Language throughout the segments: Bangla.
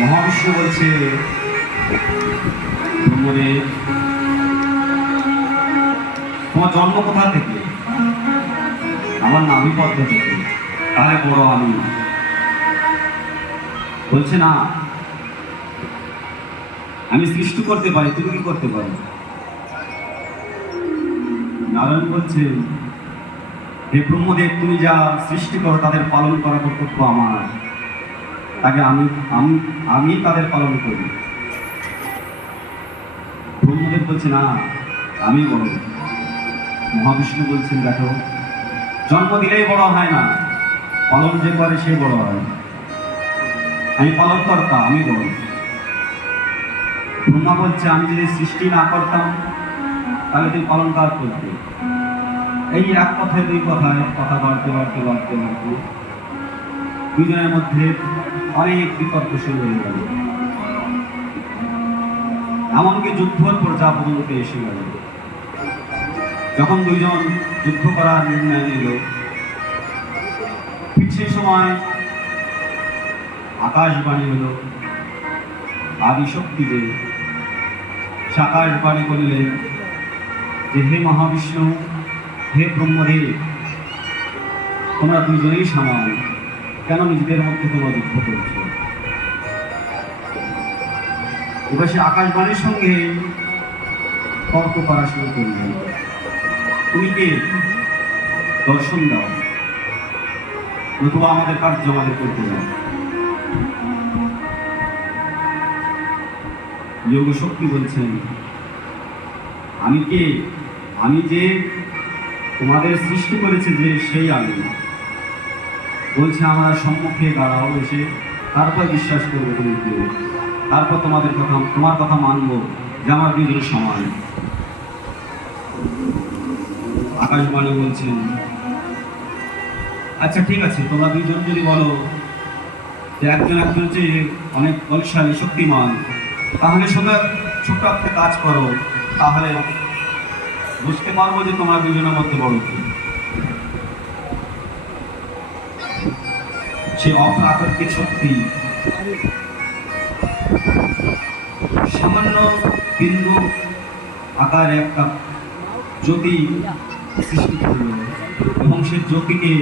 মহাবিষ্ণু বলছে, ব্রহ্মদেব, তোমার জন্ম কোথা থেকে? আমার নাভি পদ্ম থেকে। তাহলে বড় আমি। বলছে না, আমি সৃষ্টি করতে পারি, তুমি কি করতে পারো? নারায়ণ বলছে, হে ব্রহ্মদেব, তুমি যা সৃষ্টি করো তাদের পালন করা কর্তব্য আমার। তাকে আমি আমি আমি তাদের পালন করি। ব্রহ্মদেব বলছে না, আমি বড়। মহাবিষ্ণু বলছেন, দেখো, জন্ম দিলেই বড় হয় না, পালন যে করে সে বড় হয়। আমি পালন কর্তা, আমি বড়। ব্রহ্মা বলছে, আমি যদি সৃষ্টি না করতাম তাহলে তুই পালন কার করতে? এই এক কথায় দুই কথায় কথা বাড়তে বাড়তে বাড়তে বাড়তে দুজনের মধ্যে অনেক বিতর্ক শুরু হয়ে গেল। এমনকি যুদ্ধর পর্যায় পর্যন্ত এসে গেল। যখন দুইজন যুদ্ধ করার নির্ণয় নিল, ঠিক সেই সময় আকাশবাণী হলো। আদিশক্তি যে আকাশবাণী করলেন যে, হে মহাবিষ্ণু, হে ব্রহ্মদেব, তোমরা দুজনেই সমান, কেন নিজেদের মধ্যে তোমরা যুদ্ধ করছো? এবার সে আকাশবাণীর সঙ্গে তর্ক করা শুরু করলেন। তুমি কে? দর্শন দাও, নতুবা আমাদের কার্য আমাদের করতে দাও। যোগ শক্তি বলছেন, আমি কে? আমি যে তোমাদের সৃষ্টি করেছে যে সেই আমি। বলছে, আমরা সম্মুখে দাঁড়াও এসে, তারপর বিশ্বাস করবো তুমি কে, তারপর তোমার কথা মানবো যে আমার দুজন সমান। আকাশবাণী বলছেন, আচ্ছা ঠিক আছে, তোমরা দুজন যদি বলো যে একজন চেয়ে অনেক বলশালী শক্তিমান, তাহলে শুধু ছোট্ট একটা কাজ করো, তাহলে বুঝতে পারবো যে তোমরা দুজনের মধ্যে বড় কি। সে অপ্রাকৃতিক শক্তি সামান্য বিন্দু আকারে একটা জ্যোতি সৃষ্টি করল, এবং সে জ্যোতিকে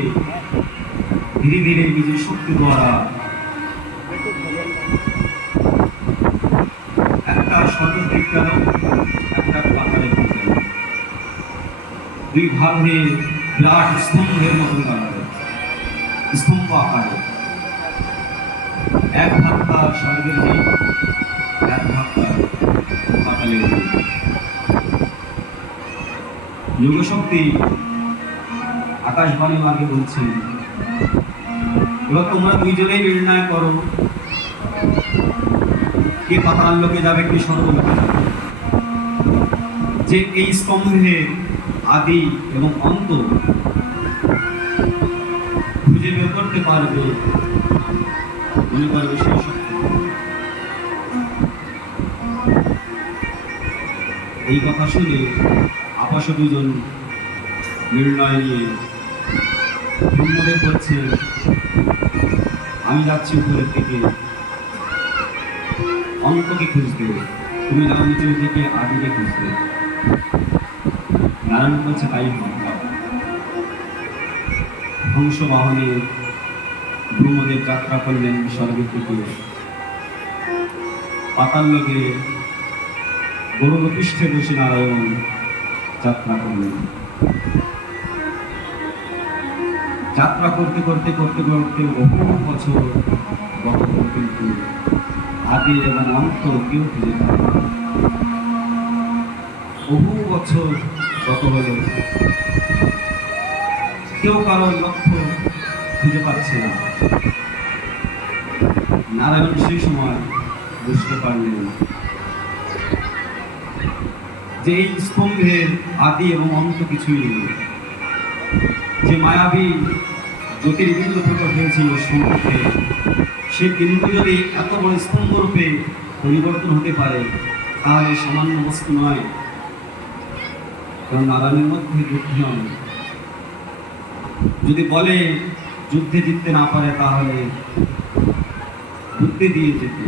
ধীরে ধীরে নিজের শক্তি দ্বারা একটা সর্বদিক গেল, একটা আকারে গেল, দুই ভাগ হয়ে বিরাট স্তম্ভের মতন দাঁড়ালো, স্তম্ভ আকারে। এক ভাগ তার স্বর্গের দিক, এক ভাগ তার পাতালের দিক। যোগশক্তি আকাশবাণী মার্গে বলছে, এবার তোমরা দুইজনেই নির্ণয় করো, কে পাতাল লোকে যাবে, কে স্বর্গলোকে যাবে। যে এই স্তম্ভে আদি এবং অন্ত খুঁজে বের করতে পারবে, মনে করবে সেই শক্তি। এই কথা শুনে আপাশ দুজন নির্ণয় নিয়ে ব্রহ্মদেব বলছে, আমি যাচ্ছি উপরের দিকে অন্তকে খুঁজতে, তুমি যাও নিচের দিকে আদিকে খুঁজতে। নারায়ণ বলছে, তাই হংস বাহনে ব্রহ্মদেব যাত্রা করলেন স্বর্গের দিকে। পাতাল লোকে গরুর পৃষ্ঠে বসে নারায়ণ যাত্রা করলেন। যাত্রা করতে করতে করতে করতে বহু বছর গত হল, কিন্তু আদি এবং অন্ত কেউ খুঁজে পায় না। বহু বছর গত হল, কেউ কারোর লক্ষ্য খুঁজে পাচ্ছে না। নারায়ণ সেই সময় বুঝতে পারলেন যে এই স্তম্ভের আদি এবং অন্ত কিছুই নেই। যে মায়াবী জ্যোতির্বিন্দু প্রকট হয়েছিল সম্মুখে, সে বিন্দু যদি এত বড় স্তম্ভ রূপে পরিবর্তন হতে পারে, তাহলে সামান্য বস্তু নয়। কারণ নারায়ণের মধ্যে যুদ্ধ নয়। যদি বলে যুদ্ধে জিততে না পারে, তাহলে বুদ্ধি দিয়ে যেত।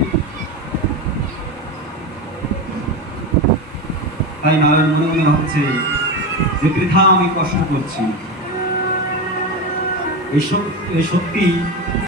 তাই নারায়ণ মনে মনে ভাবছে যে বৃথা আমি কষ্ট করছি, এই সত্যি